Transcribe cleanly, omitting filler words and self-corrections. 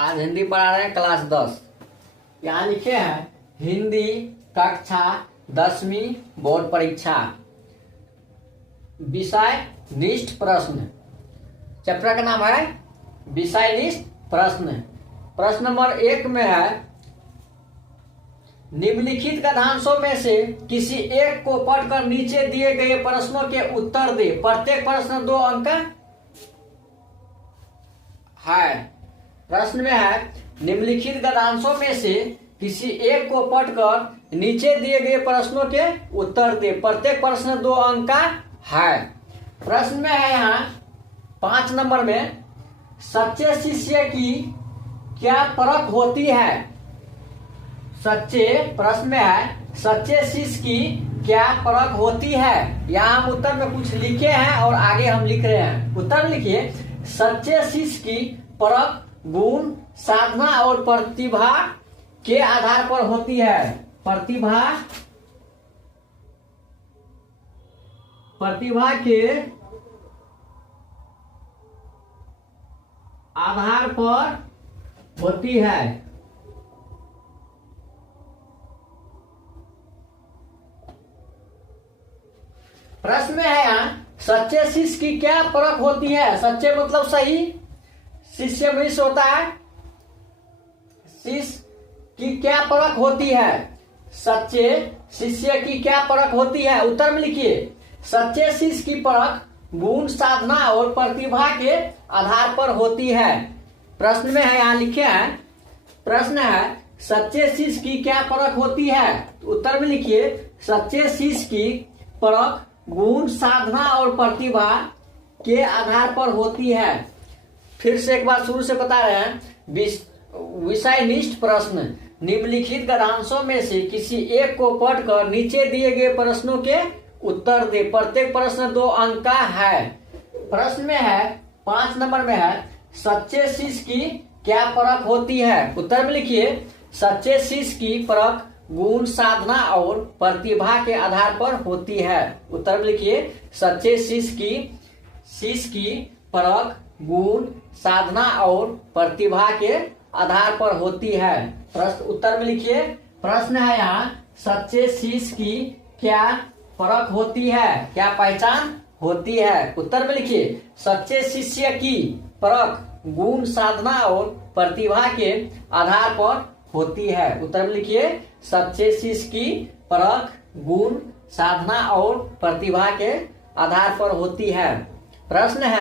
आज हिंदी पढ़ा रहे हैं क्लास 10। यहाँ लिखे हैं हिंदी कक्षा 10वीं बोर्ड परीक्षा, विषय निष्ठ प्रश्न। चैप्टर का नाम है विषय निष्ठ प्रश्न। प्रश्न नंबर 1 में है, निम्नलिखित कथांशों में से किसी एक को पढ़कर नीचे दिए गए प्रश्नों के उत्तर दे। प्रत्येक प्रश्न 2 अंक है। प्रश्न में है, निम्नलिखित गद्यांशों में से किसी एक को पढ़कर नीचे दिए गए प्रश्नों के उत्तर दे। प्रत्येक प्रश्न 2 अंक का है। प्रश्न में है यहाँ 5 नंबर में, सच्चे शिष्य की क्या परख होती है। सच्चे प्रश्न में है, सच्चे शिष्य की क्या परख होती है। यहाँ हम उत्तर में कुछ लिखे हैं और आगे हम लिख रहे हैं। उत्तर में लिखिए, सच्चे शिष्य की परख गुण, साधना और प्रतिभा के आधार पर होती है। प्रतिभा के आधार पर होती है। प्रश्न में है यहाँ, सच्चे शिष्य की क्या परख होती है। सच्चे मतलब सही, शिष्य मिस होता है। शिष्य की क्या परख होती है। सच्चे शिष्य की क्या परख होती है। उत्तर में लिखिए, सच्चे शिष्य की परख गुण, साधना और प्रतिभा के आधार पर होती है। प्रश्न में है, यहाँ लिखे हैं, प्रश्न है, सच्चे शिष्य की क्या परख होती है। उत्तर में लिखिए, सच्चे शिष्य की परख गुण, साधना और प्रतिभा के आधार पर होती है। फिर से एक बार शुरू से बता रहे हैं, विषय निष्ठ प्रश्न। निम्नलिखित गद्यांशों में से किसी एक को पढ़कर नीचे दिए गए प्रश्नों के उत्तर दे। प्रत्येक प्रश्न 2 अंक का है। प्रश्न में है 5 नंबर में है, सच्चे शिष्य की क्या परख होती है। उत्तर में लिखिए, सच्चे शिष्य की परख गुण, साधना और प्रतिभा के आधार पर होती है। उत्तर में लिखिए, सच्चे शिष्य की परख गुण, साधना और प्रतिभा के आधार पर होती है। प्रश्न उत्तर में लिखिए, प्रश्न है यहाँ, सच्चे शिष्य की क्या परख होती है, क्या पहचान होती है। उत्तर में लिखिए, सच्चे शिष्य की परख गुण, साधना और प्रतिभा के आधार पर होती है। उत्तर में लिखिए, सच्चे शिष्य की परख गुण, साधना और प्रतिभा के आधार पर होती है। प्रश्न है,